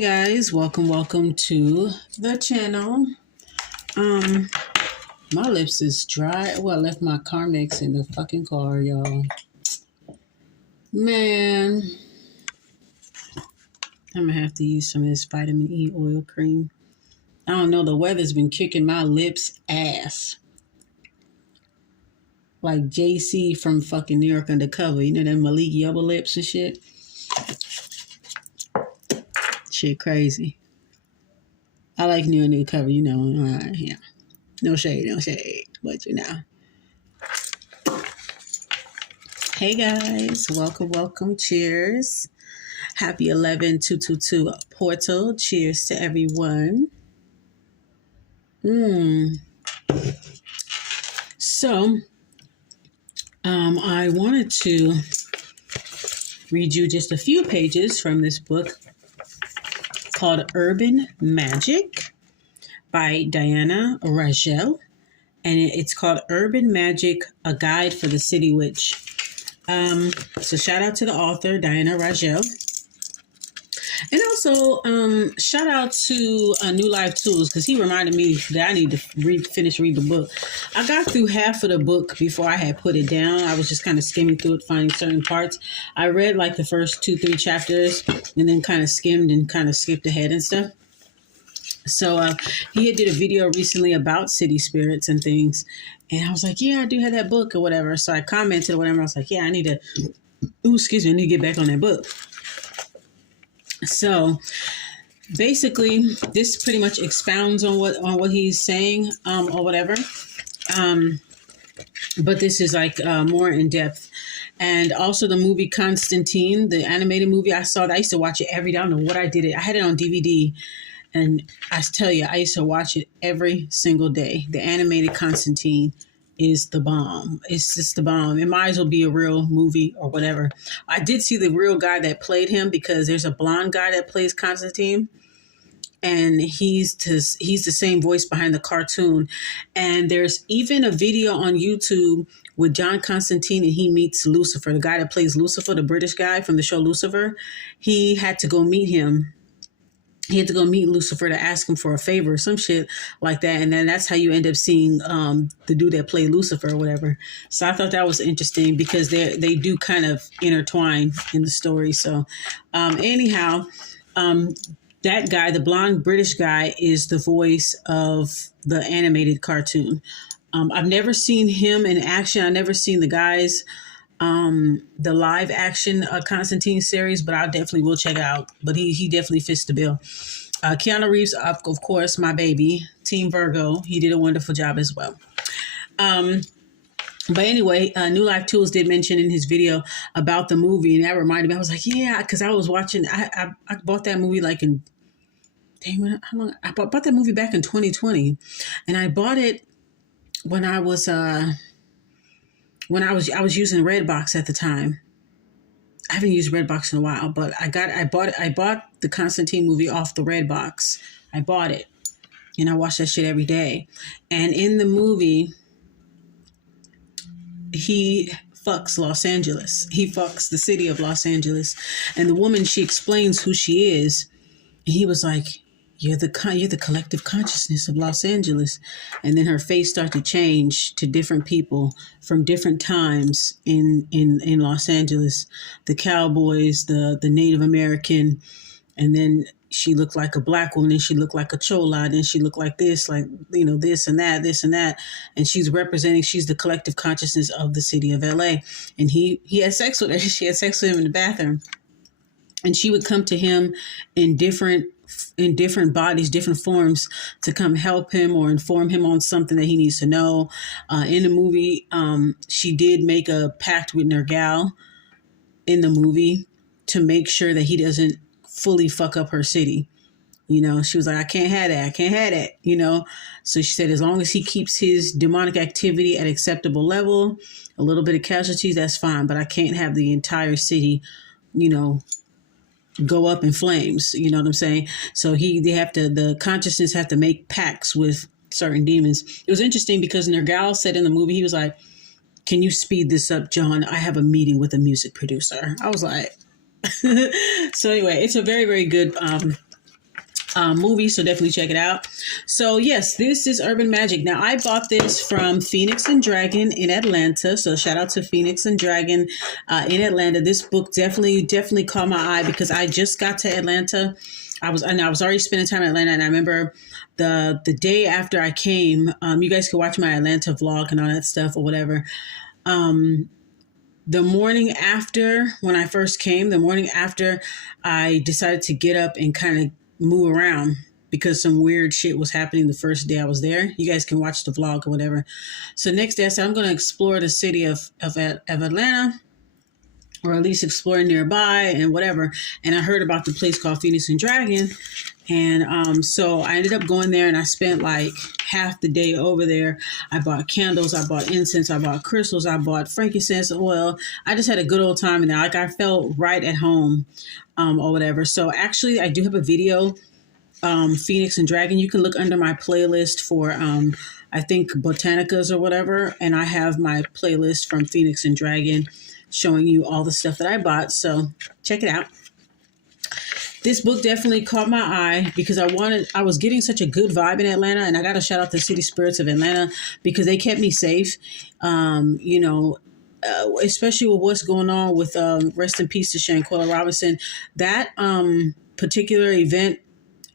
Hi guys, welcome to the channel. My lips is dry. Well, I left my Carmex in the fucking car, y'all. Man, I'm gonna have to use some of this vitamin E oil cream. I don't know, the weather's been kicking my lips ass. Like JC from fucking New York Undercover. You know them Malik Yellow lips and shit? Shit crazy. I like New Undercover, you know. Yeah. No shade, but you know. Hey guys, welcome. Cheers. Happy 11/2/22 portal. Cheers to everyone. So, I wanted to read you just a few pages from this book called Urban Magick by Diana Rajchel. And it's called Urban Magick, A Guide for the City Witch. So shout out to the author, Diana Rajchel. And also, shout out to New Life Tools, because he reminded me that I need to finish reading the book. I got through half of the book before I had put it down. I was just kind of skimming through it, finding certain parts. I read like the first 2-3 chapters and then kind of skimmed and kind of skipped ahead and stuff. So he did a video recently about city spirits and things. And I was like, yeah, I do have that book or whatever. So I commented or whatever. I was like, yeah, I need to get back on that book. So basically, this pretty much expounds on what he's saying or whatever. But this is like more in depth. And also the movie Constantine, the animated movie, I saw that. I used to watch it every day. I don't know what I did. I had it on DVD. And I tell you, I used to watch it every single day. The animated Constantine is the bomb. It's just the bomb. It might as well be a real movie or whatever. I did see the real guy that played him, because there's a blonde guy that plays Constantine. And he's the same voice behind the cartoon. And there's even a video on YouTube with John Constantine, and he meets Lucifer, the guy that plays Lucifer, the British guy from the show Lucifer. He had to go meet him. He had to go meet Lucifer to ask him for a favor or some shit like that. And then that's how you end up seeing the dude that played Lucifer or whatever. So I thought that was interesting, because they do kind of intertwine in the story. So anyhow, that guy, the blonde British guy, is the voice of the animated cartoon. I've never seen him in action. I've never seen the guys, the live action Constantine series, but I definitely will check it out. But he definitely fits the bill. Keanu Reeves, of course, my baby, Team Virgo. He did a wonderful job as well. But anyway, New Life Tools did mention in his video about the movie, and that reminded me. I was like, yeah, because I was watching. I bought that movie like in how long? I bought that movie back in 2020, and I bought it when I was using Redbox at the time. I haven't used Redbox in a while, but I bought the Constantine movie off the Redbox. I bought it, and I watched that shit every day. And in the movie, he fucks Los Angeles. He fucks the city of Los Angeles. And the woman, she explains who she is. And he was like, you're the collective consciousness of Los Angeles. And then her face started to change to different people from different times in Los Angeles. The cowboys, the Native American, and then she looked like a black woman, and she looked like a chola, and she looked like this, like, you know, this and that. And she's the collective consciousness of the city of LA. And he had sex with her. She had sex with him in the bathroom. And she would come to him in different bodies, different forms, to come help him or inform him on something that he needs to know. In the movie, she did make a pact with Nergal in the movie to make sure that he doesn't fully fuck up her city. You know, she was like, I can't have that, you know. So she said, as long as he keeps his demonic activity at acceptable level, a little bit of casualties, that's fine. But I can't have the entire city, you know, go up in flames. You know what I'm saying? So the consciousness have to make pacts with certain demons. It was interesting because Nergal said in the movie, he was like, can you speed this up, John? I have a meeting with a music producer. I was like, so anyway, it's a very, very good movie, so definitely check it out. So yes, this is Urban Magic. Now I bought this from Phoenix and Dragon in Atlanta, so shout out to Phoenix and Dragon in Atlanta. This book definitely caught my eye because I just got to Atlanta. I was already spending time in Atlanta, and I remember the day after I came. You guys can watch my Atlanta vlog and all that stuff or whatever. The morning after, when I first came, the morning after, I decided to get up and kind of move around because some weird shit was happening the first day I was there. You guys can watch the vlog or whatever. So next day I said, I'm going to explore the city of Atlanta, or at least explore nearby and whatever. And I heard about the place called Phoenix and Dragon. And so I ended up going there, and I spent like half the day over there. I bought candles, I bought incense, I bought crystals, I bought frankincense oil. I just had a good old time in there. Like I felt right at home or whatever. So actually I do have a video, Phoenix and Dragon. You can look under my playlist for I think Botanicas or whatever. And I have my playlist from Phoenix and Dragon showing you all the stuff that I bought. So check it out. This book definitely caught my eye because I was getting such a good vibe in Atlanta, and I got to shout out the City Spirits of Atlanta because they kept me safe. Especially with what's going on with rest in peace to Shanquella Robinson. That particular event,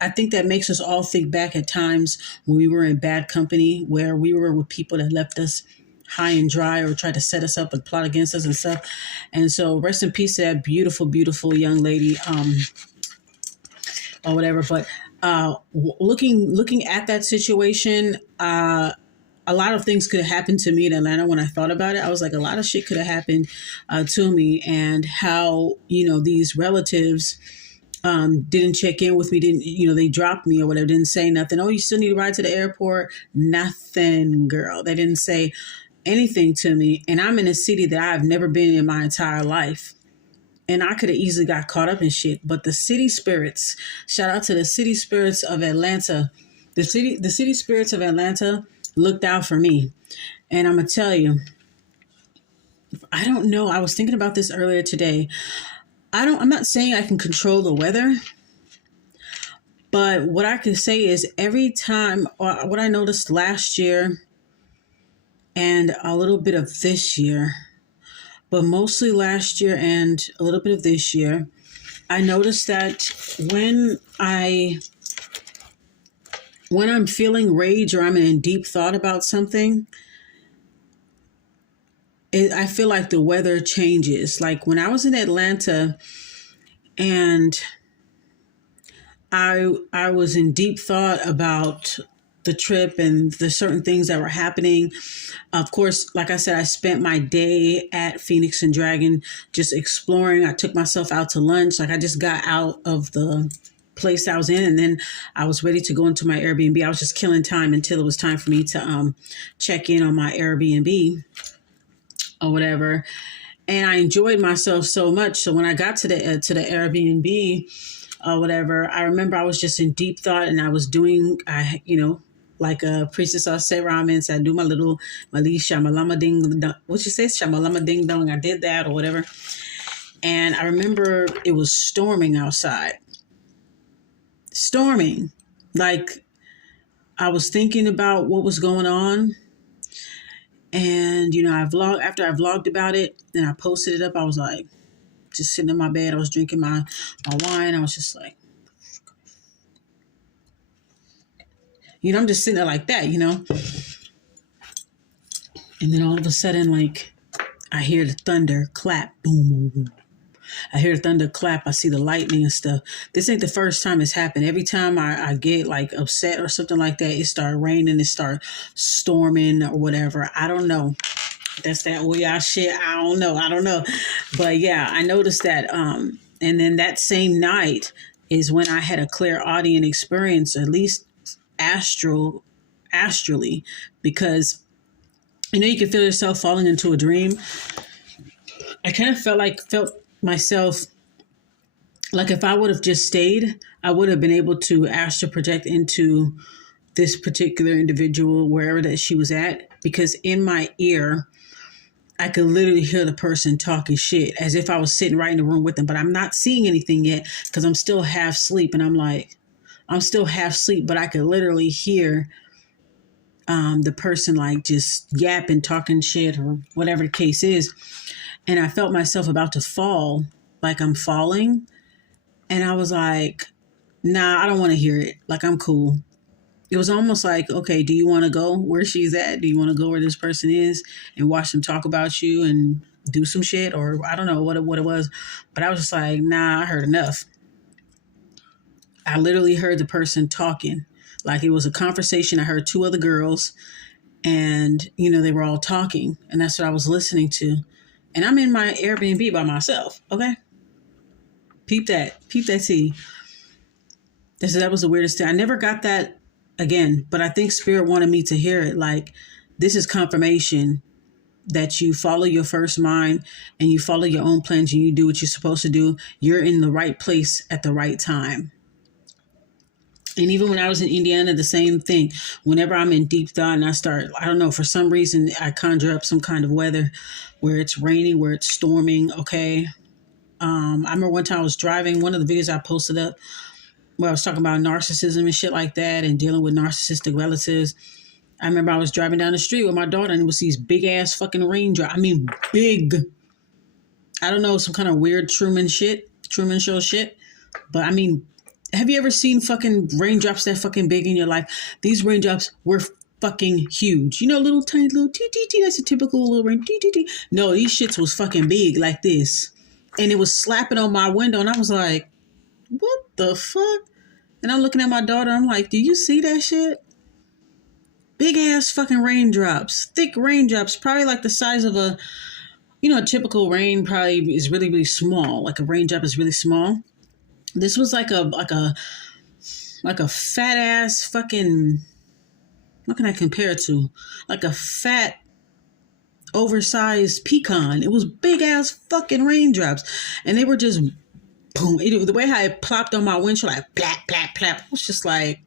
I think that makes us all think back at times when we were in bad company, where we were with people that left us high and dry or tried to set us up and plot against us and stuff. And so rest in peace to that beautiful, beautiful young lady. Or whatever, but looking at that situation, a lot of things could have happened to me in Atlanta. When I thought about it, I was like, a lot of shit could have happened to me, and how these relatives didn't check in with me, they dropped me or whatever, didn't say nothing. Oh, you still need to ride to the airport? Nothing, girl. They didn't say anything to me, and I'm in a city that I've never been in my entire life. And I could have easily got caught up in shit. But the city spirits, shout out to the city spirits of Atlanta. The city spirits of Atlanta looked out for me. And I'm going to tell you, I don't know. I was thinking about this earlier today. I'm not saying I can control the weather. But what I can say is every time, what I noticed last year and a little bit of this year, but mostly last year and a little bit of this year, I noticed that when I'm feeling rage or I'm in deep thought about something, I feel like the weather changes. Like when I was in Atlanta and I was in deep thought about the trip and the certain things that were happening. Of course, like I said, I spent my day at Phoenix and Dragon just exploring. I took myself out to lunch. Like I just got out of the place I was in, and then I was ready to go into my Airbnb. I was just killing time until it was time for me to check in on my Airbnb or whatever. And I enjoyed myself so much. So when I got to the Airbnb or whatever, I remember I was just in deep thought, and I was doing, like a priestess of say ramen, so I do my little shamalama ding dong. What you say? Shamalama ding dong. I did that or whatever. And I remember it was storming outside. Storming. Like I was thinking about what was going on. And, after I vlogged about it and I posted it up, I was like, just sitting in my bed. I was drinking my wine. I was just like, I'm just sitting there like that, And then all of a sudden, like, I hear the thunder clap. Boom, boom, boom. I hear the thunder clap. I see the lightning and stuff. This ain't the first time it's happened. Every time I get, like, upset or something like that, it started raining. It started storming or whatever. I don't know. That's that Ouya shit. I don't know. But, yeah, I noticed that. And then that same night is when I had a clairaudient experience, at least astrally, because you can feel yourself falling into a dream. I kind of felt myself like if I would have just stayed, I would have been able to astral project into this particular individual wherever that she was at, because in my ear I could literally hear the person talking shit as if I was sitting right in the room with them, but I'm not seeing anything yet because I'm still half asleep, and I'm like, I'm still half asleep, but I could literally hear the person like just yapping, talking shit, or whatever the case is. And I felt myself about to fall, like I'm falling. And I was like, nah, I don't want to hear it. Like, I'm cool. It was almost like, okay, do you want to go where she's at? Do you want to go where this person is and watch them talk about you and do some shit? Or I don't know what it was. But I was just like, nah, I heard enough. I literally heard the person talking. Like, it was a conversation. I heard two other girls and, you know, they were all talking. And that's what I was listening to. And I'm in my Airbnb by myself. Okay. Peep that tea. That was the weirdest thing. I never got that again, but I think Spirit wanted me to hear it. Like, this is confirmation that you follow your first mind and you follow your own plans and you do what you're supposed to do. You're in the right place at the right time. And even when I was in Indiana, the same thing. Whenever I'm in deep thought and I start, I don't know, for some reason, I conjure up some kind of weather where it's raining, where it's storming. Okay. I remember one time I was driving, one of the videos I posted up where I was talking about narcissism and shit like that and dealing with narcissistic relatives. I remember I was driving down the street with my daughter and it was these big ass fucking raindrops. I mean, big. I don't know, some kind of weird Truman Show shit. But I mean, have you ever seen fucking raindrops that fucking big in your life? These raindrops were fucking huge. You know, little tiny little tee. That's a typical little rain tee. No, these shits was fucking big like this. And it was slapping on my window and I was like, what the fuck? And I'm looking at my daughter. I'm like, do you see that shit? Big ass fucking raindrops, thick raindrops, probably like the size of a, you know, a typical rain probably is really, really small. Like a raindrop is really small. This was like a fat ass fucking, what can I compare it to? Like a fat, oversized pecan. It was big ass fucking raindrops. And they were just boom. The way how it plopped on my windshield, like plap, plap, plap. It was just like,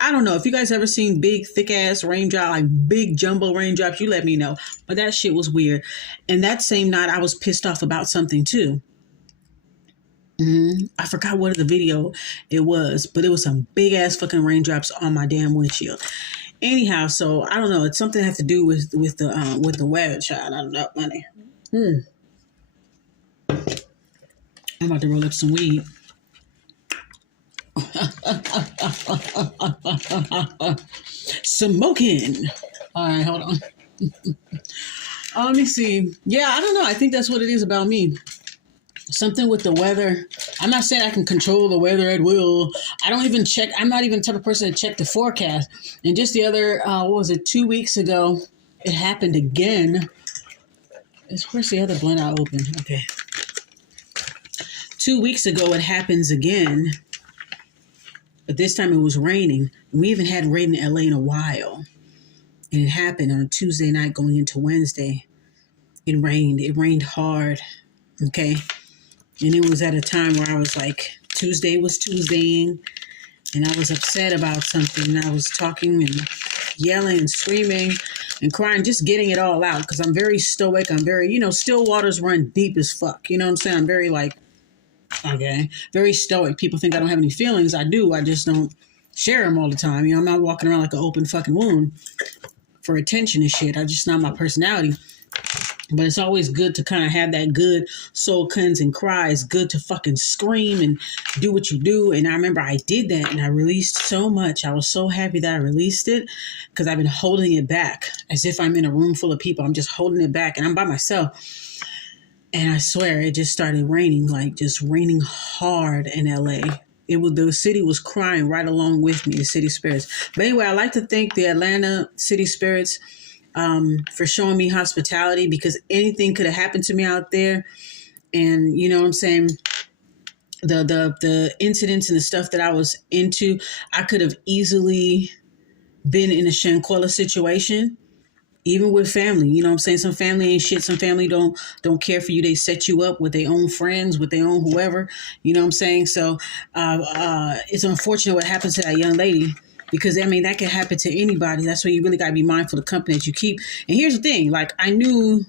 I don't know. If you guys ever seen big, thick ass raindrop, like big jumbo raindrops, you let me know. But that shit was weird. And that same night, I was pissed off about something too. I forgot what the video it was, but it was some big ass fucking raindrops on my damn windshield. Anyhow, so I don't know. It's something that has to do with the weather, child. I don't know, money. I'm about to roll up some weed. Smoking. All right, hold on. Let me see. Yeah, I don't know. I think that's what it is about me. Something with the weather. I'm not saying I can control the weather at will. I don't even check. I'm not even the type of person to check the forecast. And just the other, 2 weeks ago, it happened again. Where's the other blunt I opened? Okay. 2 weeks ago, it happens again. But this time it was raining. We haven't had rain in LA in a while. And it happened on a Tuesday night going into Wednesday. It rained. It rained hard. Okay. And it was at a time where I was like, Tuesday was Tuesdaying. And I was upset about something. And I was talking and yelling and screaming and crying, just getting it all out. Because I'm very stoic. I'm very, still waters run deep as fuck. You know what I'm saying? I'm very very stoic. People think I don't have any feelings. I do. I just don't share them all the time. I'm not walking around like an open fucking wound for attention and shit. I just not my personality. But it's always good to kind of have that good soul cleansing cry. It's good to fucking scream and do what you do. And I remember I did that and I released so much. I was so happy that I released it because I've been holding it back as if I'm in a room full of people. I'm just holding it back and I'm by myself. And I swear it just started raining, like just raining hard in LA. The city was crying right along with me, the city spirits. But anyway, I like to thank the Atlanta city spirits for showing me hospitality because anything could have happened to me out there. And you know what I'm saying? The incidents and the stuff that I was into, I could have easily been in a Shanquella situation. Even with family, you know what I'm saying? Some family ain't shit. Some family don't care for you. They set you up with their own friends, with their own whoever. You know what I'm saying? So it's unfortunate what happened to that young lady because, that can happen to anybody. That's why you really got to be mindful of the company that you keep. And here's the thing. Like, I knew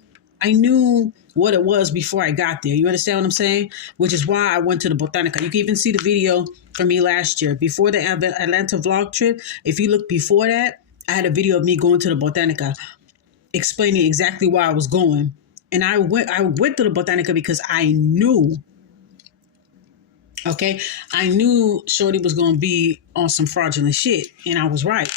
I knew what it was before I got there. You understand what I'm saying? Which is why I went to the Botanica. You can even see the video from me last year before the Atlanta vlog trip. If you look before that, I had a video of me going to the Botanica, explaining exactly why I was going. And I went to the Botanica because I knew. Okay, I knew Shorty was going to be on some fraudulent shit, and I was right.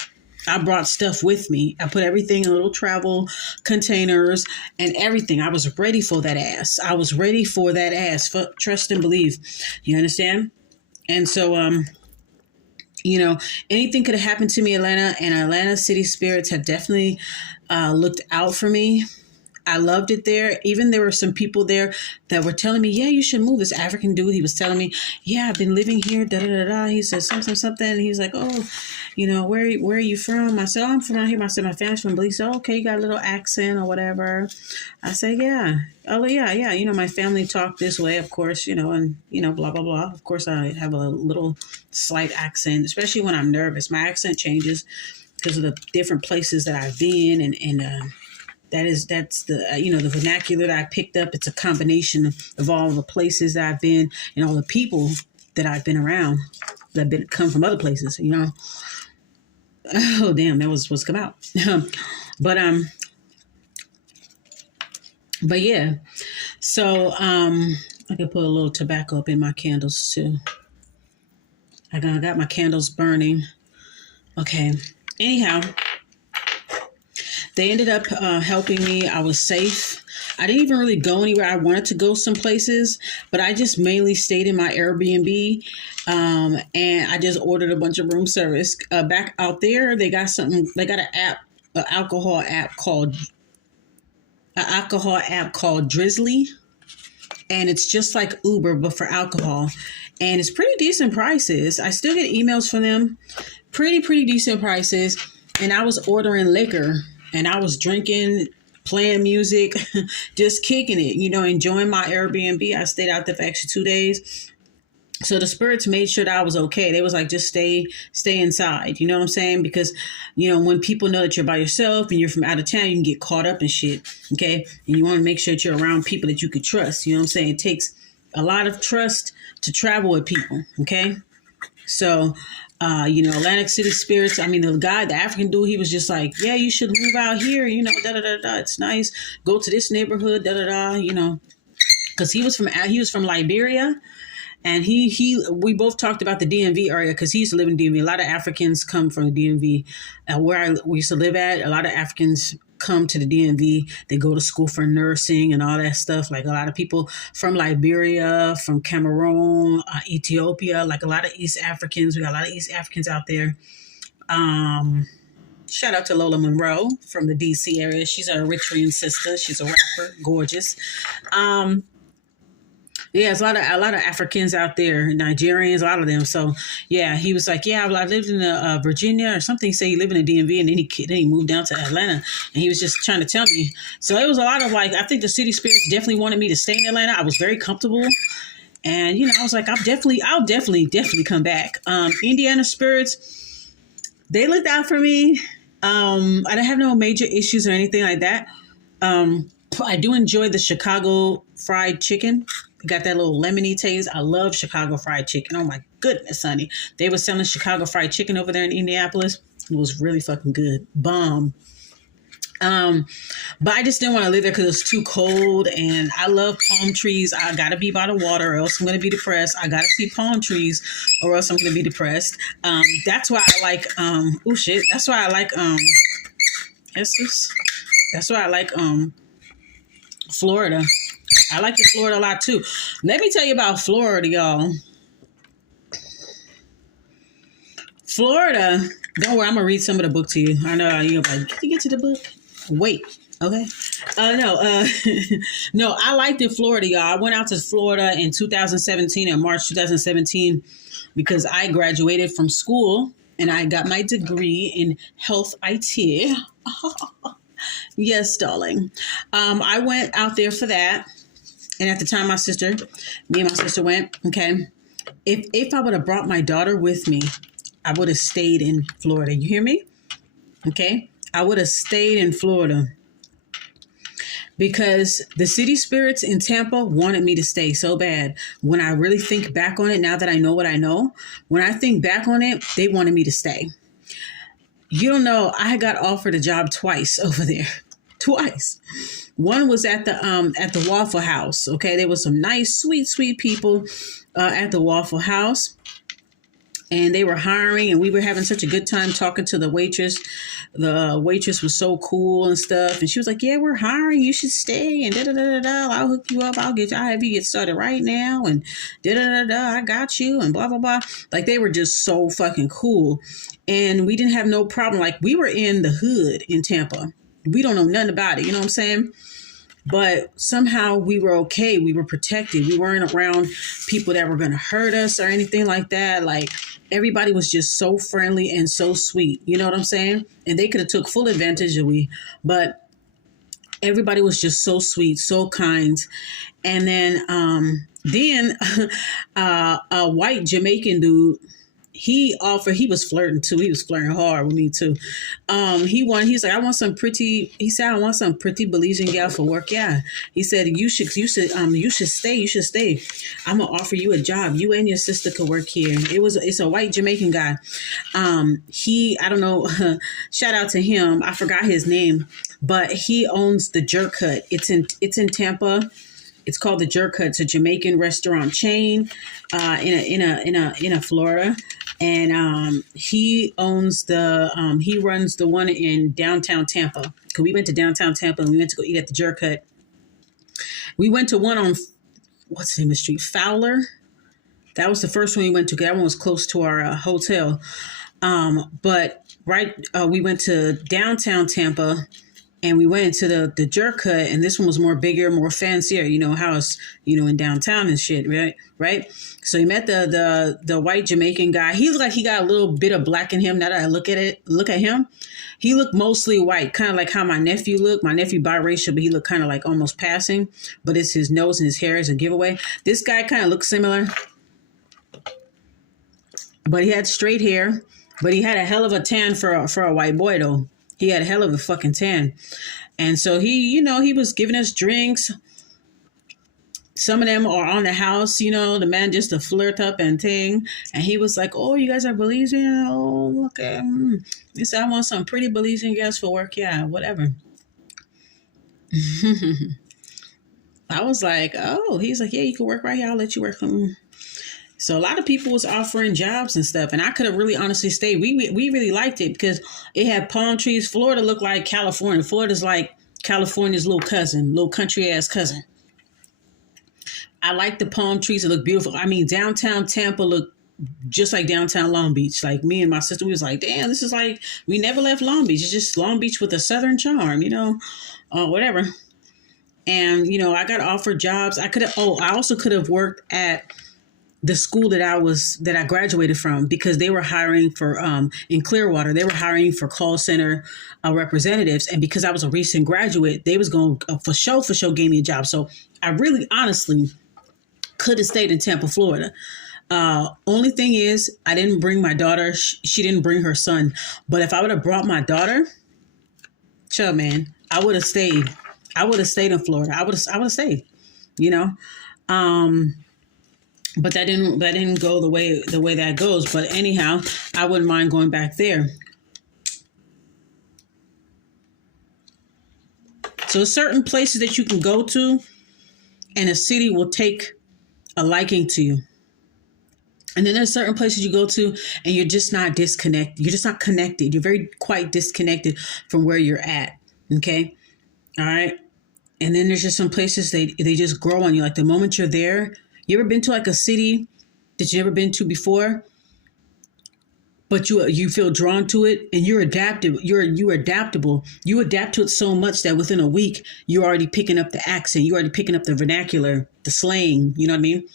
I brought stuff with me. I put everything in little travel containers and everything. I was ready for that ass. I was ready for that ass. For trust and believe. You understand? And so, you know, anything could have happened to me, Atlanta, and Atlanta city spirits have definitely looked out for me. I loved it there. Even there were some people there that were telling me, yeah, you should move. This African dude, he was telling me, yeah, I've been living here, da da da da. He said something. And he was like, oh, you know, where are you from? I said, oh, I'm from out here. I said, my family's from Belize. He said, oh, okay, you got a little accent or whatever. I said, yeah. Oh, yeah. You know, my family talked this way, of course, you know, and, you know, blah, blah, blah. Of course, I have a little slight accent, especially when I'm nervous. My accent changes because of the different places that I've been and that's the you know, the vernacular that I picked up. It's a combination of all the places that I've been and all the people that I've been around that come from other places, you know. Oh damn, that was what's come out. but yeah, so I could put a little tobacco up in my candles too. I got my candles burning. Okay, anyhow, they ended up helping me. I was safe. I didn't even really go anywhere. I wanted to go some places, but I just mainly stayed in my Airbnb. And I just ordered a bunch of room service. Back out there, they got an alcohol app called Drizzly. And it's just like Uber, but for alcohol. And it's pretty decent prices. I still get emails from them. Pretty decent prices. And I was ordering liquor. And I was drinking, playing music, just kicking it, you know, enjoying my Airbnb. I stayed out there for actually 2 days. So the spirits made sure that I was okay. They was like, just stay inside. You know what I'm saying? Because, you know, when people know that you're by yourself and you're from out of town, you can get caught up in shit. Okay. And you want to make sure that you're around people that you could trust. You know what I'm saying? It takes a lot of trust to travel with people. Okay. So, you know, Atlantic City spirits. I mean, the African dude, he was just like, yeah, you should move out here. You know, da da da da. It's nice. Go to this neighborhood. Da da da. You know, because he was from Liberia, and we both talked about the DMV area because he used to live in DMV. A lot of Africans come from the DMV. Where we used to live at, a lot of Africans come to the DMV. They go to school for nursing and all that stuff. Like a lot of people from Liberia, from Cameroon, Ethiopia, like a lot of East Africans. We got a lot of East Africans out there. Shout out to Lola Monroe from the DC area. She's our Eritrean sister. She's a rapper, gorgeous. Yeah, it's a lot of Africans out there, Nigerians, a lot of them. So yeah, he was like, yeah, I lived in Virginia or something. Say he lived in the DMV, and then he moved down to Atlanta, and he was just trying to tell me. So it was a lot of like, I think the city spirits definitely wanted me to stay in Atlanta. I was very comfortable, and you know, I was like, I'll definitely come back. Indiana spirits, they looked out for me. I didn't have no major issues or anything like that. I do enjoy the Chicago fried chicken. Got that little lemony taste. I love Chicago fried chicken. Oh my goodness, honey. They were selling Chicago fried chicken over there in Indianapolis. It was really fucking good. Bomb. But I just didn't want to live there because it was too cold, and I love palm trees. I gotta be by the water or else I'm gonna be depressed. I gotta see palm trees or else I'm gonna be depressed. That's why I like That's why I like Florida. I like Florida a lot too. Let me tell you about Florida, y'all. Florida, don't worry, I'm gonna read some of the book to you. I know you're like, can you get to the book? Wait, okay. No, I liked it, Florida, y'all. I went out to Florida in 2017, in March 2017, because I graduated from school and I got my degree in health IT. Yes, darling. I went out there for that. And at the time, me and my sister went, okay. If I would have brought my daughter with me, I would have stayed in Florida. You hear me? Okay. I would have stayed in Florida. because the city spirits in Tampa wanted me to stay so bad. When I really think back on it, now that I know what I know, when I think back on it, they wanted me to stay. You don't know, I got offered a job twice over there. Twice. One was at the Waffle House. Okay, there was some nice, sweet people at the Waffle House, and they were hiring, and we were having such a good time talking to the waitress. The waitress was so cool and stuff, and she was like, "Yeah, we're hiring. You should stay." And da da da da. I'll hook you up. I'll have you get started right now. And da da da da. I got you. And blah blah blah. Like, they were just so fucking cool, and we didn't have no problem. Like, we were in the hood in Tampa. We don't know nothing about it. You know what I'm saying? But somehow we were okay. We were protected. We weren't around people that were going to hurt us or anything like that. Like, everybody was just so friendly and so sweet. You know what I'm saying? And they could have took full advantage of we, but everybody was just so sweet, so kind. And then a white Jamaican dude, he was flirting too. He was flirting hard with me too. He's like, I want some pretty Belizean gal for work. Yeah. He said, you should stay. I'm gonna offer you a job. You and your sister could work here. It's a white Jamaican guy. I don't know, shout out to him. I forgot his name, but he owns the Jerk Hut. It's in Tampa. It's called the Jerk Hut. It's a Jamaican restaurant chain in Florida, and he runs the one in downtown Tampa. Cause we went to downtown Tampa and we went to go eat at the Jerk Hut. We went to one on what's the name of the street, Fowler. That was the first one we went to. That one was close to our hotel. We went to downtown Tampa. And we went into the Jerk Hut, and this one was more bigger, more fancier, you know, how it's, you know, in downtown and shit, right? So he met the white Jamaican guy. He looked like he got a little bit of black in him. Now that I look at him, he looked mostly white, kind of like how my nephew looked. My nephew biracial, but he looked kind of like almost passing, but it's his nose and his hair is a giveaway. This guy kind of looked similar, but he had straight hair, but he had a hell of a tan for a white boy though. He had a hell of a fucking tan. And so he was giving us drinks. Some of them are on the house, you know, the man just to flirt up and thing. And he was like, "Oh, you guys are Belizean? Oh, okay." He said, "I want some pretty Belizean girls for work." Yeah, whatever. I was like, "Oh," he's like, "Yeah, you can work right here. I'll let you work." So a lot of people was offering jobs and stuff, and I could have really honestly stayed. We really liked it because it had palm trees. Florida looked like California. Florida's like California's little country ass cousin. I like the palm trees. It looked beautiful. I mean, downtown Tampa looked just like downtown Long Beach. Like, me and my sister, we was like, damn, this is like, we never left Long Beach. It's just Long Beach with a southern charm, you know, whatever. And, you know, I got offered jobs. I also could have worked at the school that I graduated from, because they were hiring for in Clearwater, they were hiring for call center representatives, and because I was a recent graduate, they was going for sure gave me a job. So I really honestly could have stayed in Tampa, Florida. Only thing is, I didn't bring my daughter. She didn't bring her son. But if I would have brought my daughter, chill, man, I would have stayed. I would have stayed in Florida. I would have stayed. You know. But that didn't go the way that goes. But anyhow, I wouldn't mind going back there. So certain places that you can go to, and a city will take a liking to you. And then there's certain places you go to and you're just not disconnected. You're just not connected. You're very quite disconnected from where you're at. Okay. All right. And then there's just some places they just grow on you. Like, the moment you're there, you ever been to like a city that you never been to before, but you feel drawn to it, and you're adaptive. You're adaptable. You adapt to it so much that within a week, you're already picking up the accent. You're already picking up the vernacular, the slang. You know what I mean?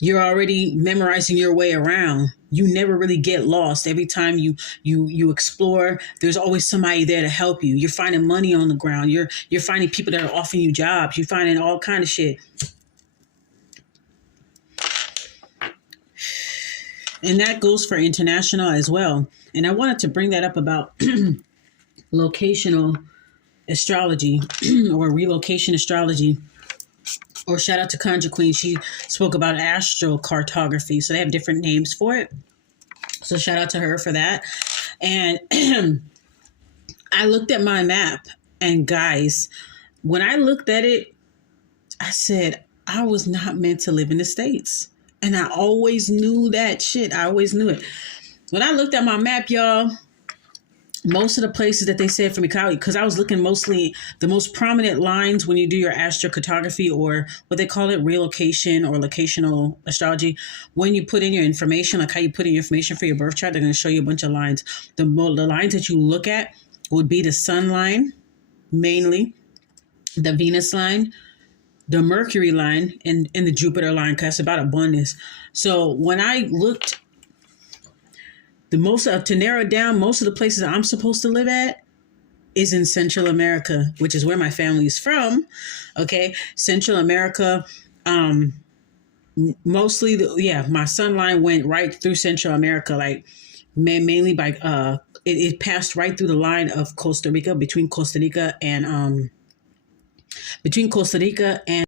You're already memorizing your way around. You never really get lost. Every time you explore, there's always somebody there to help you. You're finding money on the ground. You're finding people that are offering you jobs. You're finding all kind of shit. And that goes for international as well. And I wanted to bring that up about locational astrology or relocation astrology. Or shout out to Conjure Queen. She spoke about astrocartography. So they have different names for it. So shout out to her for that. And I looked at my map, and guys, when I looked at it, I said, I was not meant to live in the States. And I always knew that shit. I always knew it. When I looked at my map, y'all, most of the places that they said for me, because I was looking mostly the most prominent lines when you do your astrocartography, or what they call it, relocation or locational astrology. When you put in your information, like how you put in your information for your birth chart, they're going to show you a bunch of lines. The lines that you look at would be the sun line, mainly, the Venus line, the Mercury line, and the Jupiter line, because it's about abundance. So when I looked, to narrow down, most of the places I'm supposed to live at is in Central America, which is where my family is from. Okay, Central America. Mostly, my sun line went right through Central America, like mainly by it passed right through the line of Costa Rica, between Costa Rica and between Costa Rica and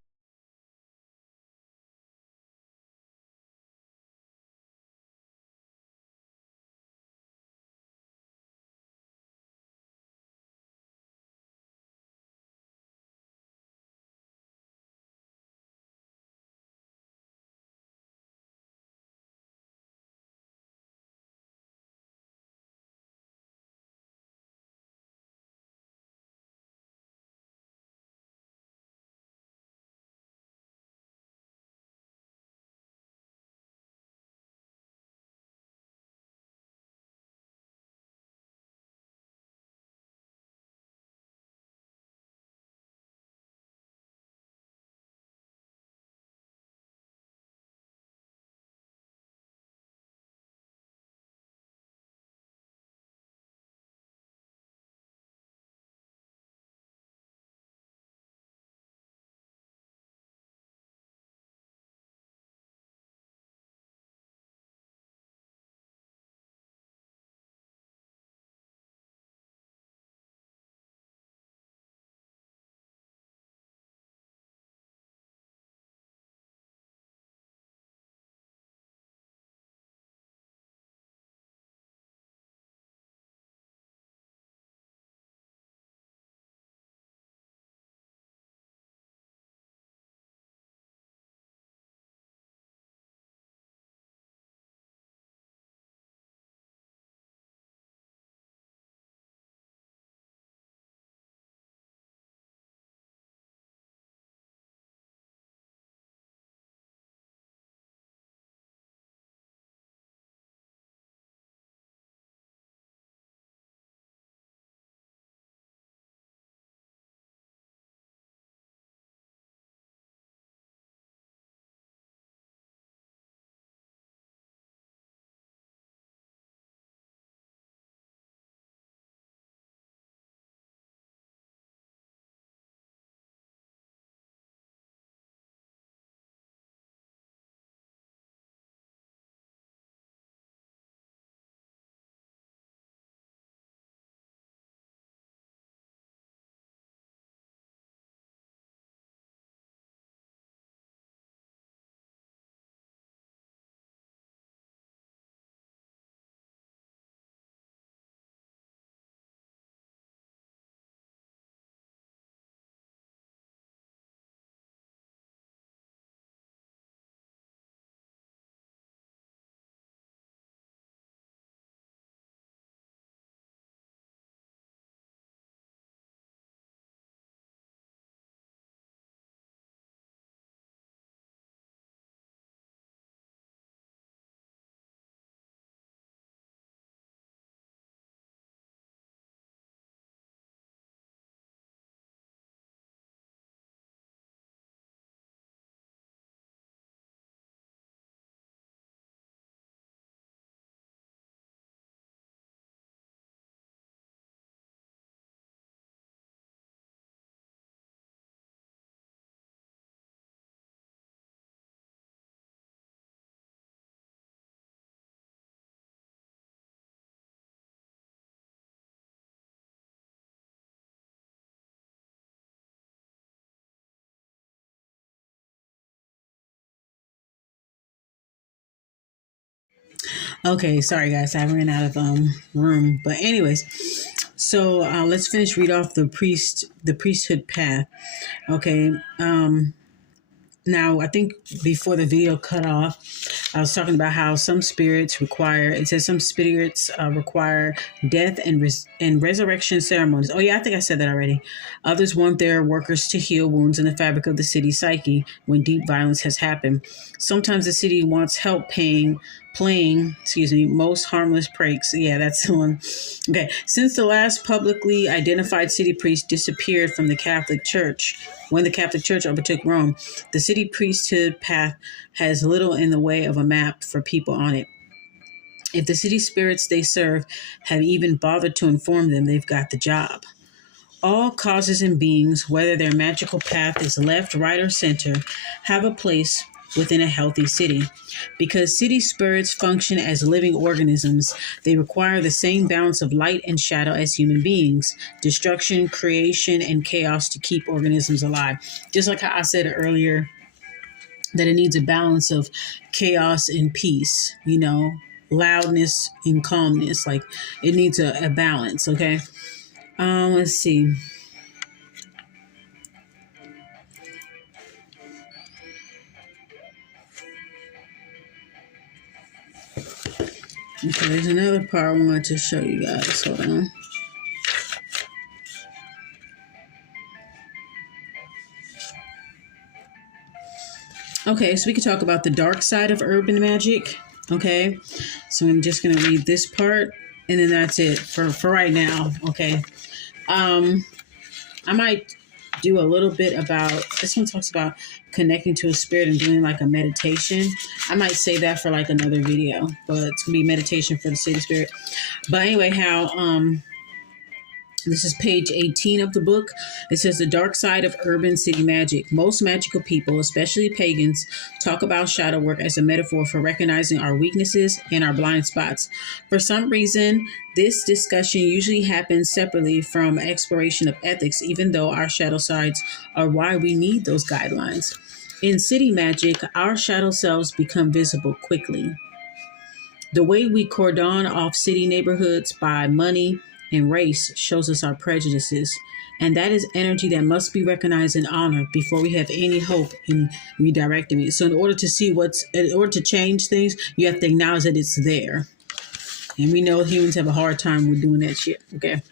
Okay, sorry guys, I ran out of room. But anyways, so let's read off the priesthood path. Okay. Now, I think before the video cut off, I was talking about how some spirits require, it says some spirits require death and resurrection ceremonies. Oh, yeah, I think I said that already. Others want their workers to heal wounds in the fabric of the city's psyche when deep violence has happened. Sometimes the city wants help playing most harmless pranks. Yeah, that's the one. Okay. Since the last publicly identified city priest disappeared from the Catholic Church, when the Catholic Church overtook Rome, the city priesthood path has little in the way of a map for people on it. If the city spirits they serve have even bothered to inform them, they've got the job. All causes and beings, whether their magical path is left, right, or center, have a place within a healthy city. Because city spirits function as living organisms, they require the same balance of light and shadow as human beings, destruction, creation, and chaos to keep organisms alive. Just like how I said earlier, that it needs a balance of chaos and peace, loudness and calmness. Like it needs a balance, okay? Let's see. Okay, there's another part I wanted to show you guys. Hold on. Okay, so we could talk about the dark side of urban magic. Okay, so I'm just going to read this part, and then that's it for right now. Okay, I might do a little bit about, this one talks about connecting to a spirit and doing like a meditation. I might save that for like another video, but it's going to be meditation for the city spirit. But anyway, this is page 18 of the book. It says the dark side of urban city magic. Most magical people, especially pagans, talk about shadow work as a metaphor for recognizing our weaknesses and our blind spots. For some reason, this discussion usually happens separately from exploration of ethics, even though our shadow sides are why we need those guidelines. In city magic, our shadow selves become visible quickly. The way we cordon off city neighborhoods by money and race shows us our prejudices, and that is energy that must be recognized and honored before we have any hope in redirecting it. So in order to change things, you have to acknowledge that it's there. And we know humans have a hard time with doing that shit, okay?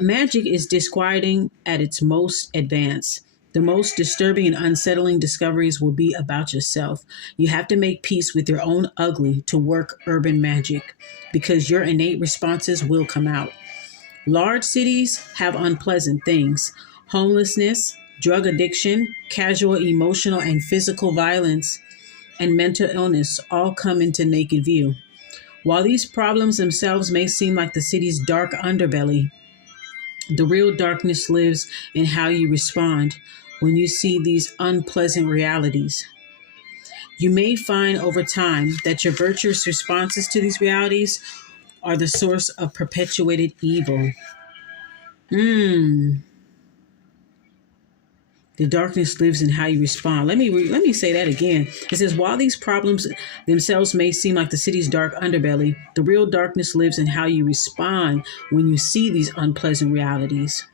Magic is disquieting at its most advanced. The most disturbing and unsettling discoveries will be about yourself. You have to make peace with your own ugly to work urban magic, because your innate responses will come out. Large cities have unpleasant things. Homelessness, drug addiction, casual emotional and physical violence, and mental illness all come into naked view. While these problems themselves may seem like the city's dark underbelly, the real darkness lives in how you respond when you see these unpleasant realities. You may find over time that your virtuous responses to these realities are the source of perpetuated evil. The darkness lives in how you respond. Let me say that again. It says, while these problems themselves may seem like the city's dark underbelly, the real darkness lives in how you respond when you see these unpleasant realities.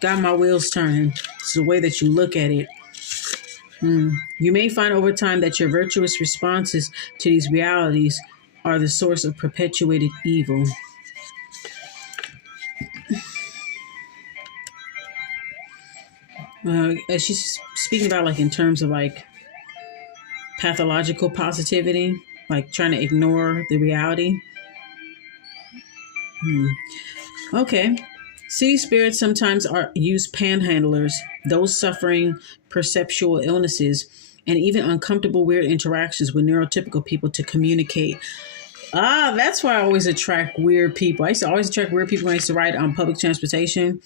Got my wheels turning. It's the way that you look at it. You may find over time that your virtuous responses to these realities are the source of perpetuated evil. She's speaking about like in terms of like pathological positivity, like trying to ignore the reality. Okay. City spirits sometimes use panhandlers, those suffering perceptual illnesses, and even uncomfortable weird interactions with neurotypical people to communicate. That's why I always attract weird people. I used to always attract weird people when I used to ride on public transportation.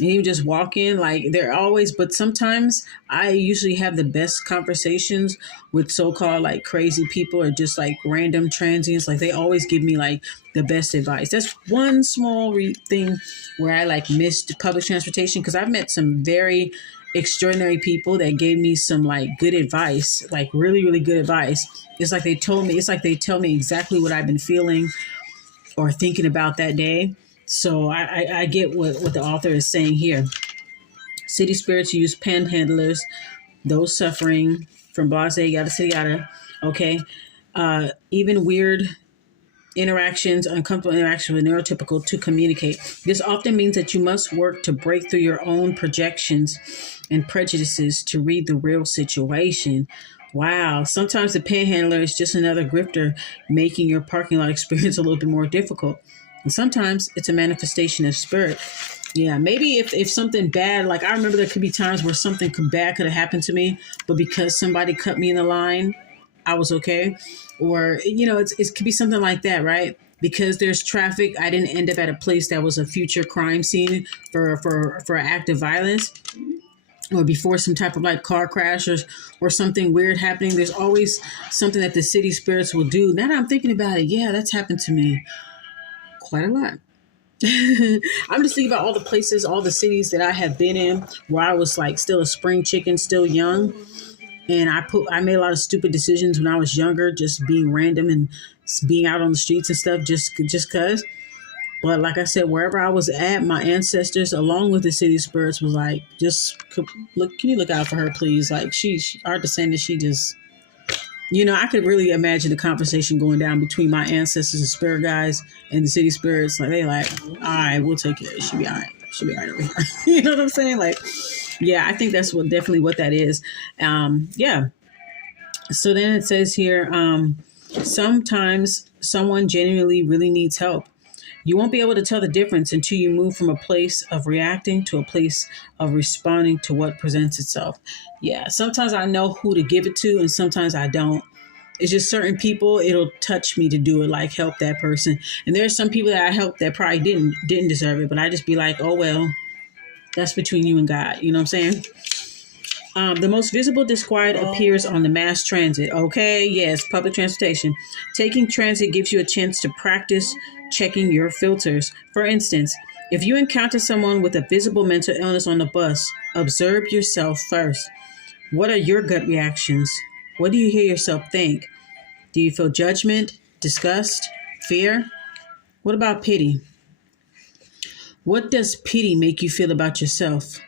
And even just walk in, like they're always, but sometimes I usually have the best conversations with so-called like crazy people or just like random transients. Like they always give me like the best advice. That's one small thing where I like missed public transportation, because I've met some very extraordinary people that gave me some like good advice, like really, really good advice. It's like they tell me exactly what I've been feeling or thinking about that day. So I get what the author is saying here. City spirits use panhandlers, those suffering from blase, yada, yada, yada. Okay. Even weird interactions, uncomfortable interactions with neurotypical to communicate. This often means that you must work to break through your own projections and prejudices to read the real situation. Wow. Sometimes the panhandler is just another grifter making your parking lot experience a little bit more difficult. And sometimes it's a manifestation of spirit. Yeah, maybe if something bad, like I remember there could be times where something bad could have happened to me, but because somebody cut me in the line, I was okay. Or, it could be something like that, right? Because there's traffic, I didn't end up at a place that was a future crime scene for an act of violence or before some type of like car crash or something weird happening. There's always something that the city spirits will do. Now that I'm thinking about it, yeah, that's happened to me quite a lot. I'm just thinking about all the places, all the cities that I have been in where I was like still a spring chicken, still young. And I made a lot of stupid decisions when I was younger, just being random and being out on the streets and stuff, just cause. But like I said, wherever I was at, my ancestors, along with the city spirits, was like, just look. Can you look out for her, please? Like our descendant, she just, I could really imagine the conversation going down between my ancestors and spirit guys and the city spirits. Like they like, all right, we'll take care of it. She'll be all right. She'll be all right over here. You know what I'm saying? Like, yeah, I think that's definitely what that is. Yeah. So then it says here, sometimes someone genuinely really needs help. You won't be able to tell the difference until you move from a place of reacting to a place of responding to what presents itself. Yeah, sometimes I know who to give it to, and sometimes I don't. It's just certain people, it'll touch me to do it, like help that person. And there's some people that I helped that probably didn't deserve it, but I just be like, oh well, that's between you and God. You know what I'm saying? The most visible disquiet appears on the mass transit. Okay, yes, public transportation. Taking transit gives you a chance to practice checking your filters. For instance, if you encounter someone with a visible mental illness on the bus, observe yourself first. What are your gut reactions? What do you hear yourself think? Do you feel judgment, disgust, fear? What about pity? What does pity make you feel about yourself?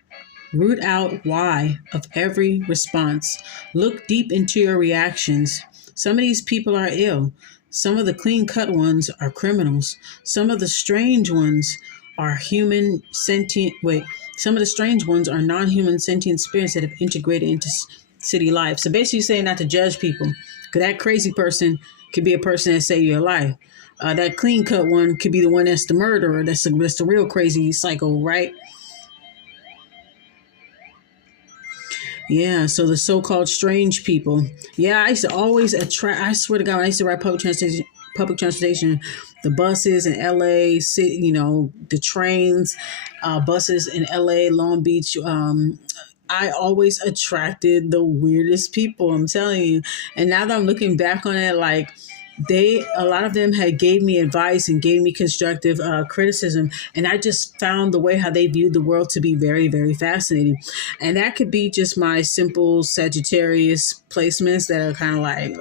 Root out why of every response. Look deep into your reactions. Some of these people are ill. Some of the clean cut ones are criminals. Some of the strange ones are human sentient. Wait, some of the strange ones are non human sentient spirits that have integrated into city life. So basically, saying not to judge people. Because that crazy person could be a person that saved your life. That clean cut one could be the one that's the murderer. That's the real crazy psycho, right? Yeah, so the so-called strange people. Yeah, I used to always attract. I swear to God, I used to ride public transportation, the buses in L.A., the trains, buses in L.A., Long Beach. I always attracted the weirdest people. I'm telling you. And now that I'm looking back on it, like a lot of them had gave me advice and gave me constructive criticism, and I just found the way how they viewed the world to be very, very fascinating. And that could be just my simple Sagittarius placements that are kind of like,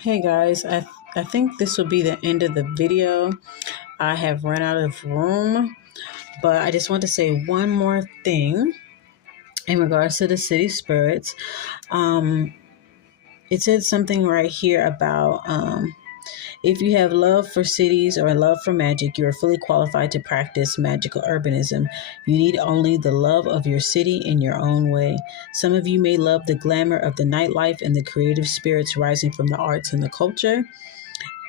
Hey guys, I think this will be the end of the video. I have run out of room, but I just want to say one more thing in regards to the city spirits. It said something right here about if you have love for cities or love for magic, you are fully qualified to practice magical urbanism. You need only the love of your city in your own way. Some of you may love the glamour of the nightlife and the creative spirits rising from the arts and the culture,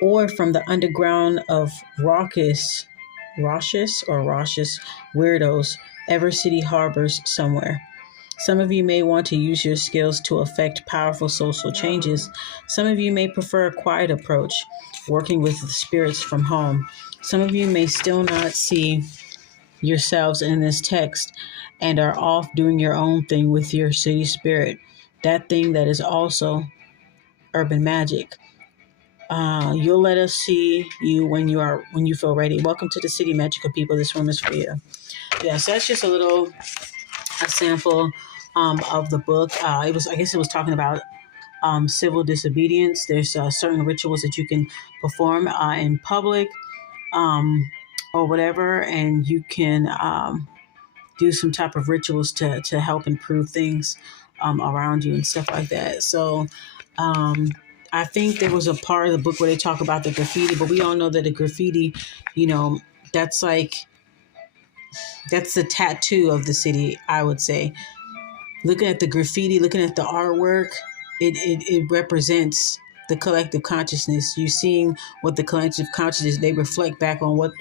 or from the underground of raucous weirdos ever city harbors somewhere. Some of you may want to use your skills to affect powerful social changes. Some of you may prefer a quiet approach, working with the spirits from home. Some of you may still not see yourselves in this text and are off doing your own thing with your city spirit. That thing that is also urban magic. You'll let us see you when you feel ready. Welcome to the city, magical people. This room is for you. Yeah, so that's just a sample of the book. I guess it was talking about civil disobedience. There's certain rituals that you can perform in public or whatever, and you can do some type of rituals to help improve things around you and stuff like that. So I think there was a part of the book where they talk about the graffiti, but we all know that the graffiti, you know, that's that's the tattoo of the city, I would say. Looking at the graffiti, looking at the artwork, it represents the collective consciousness. You seeing what the collective consciousness, they reflect back on what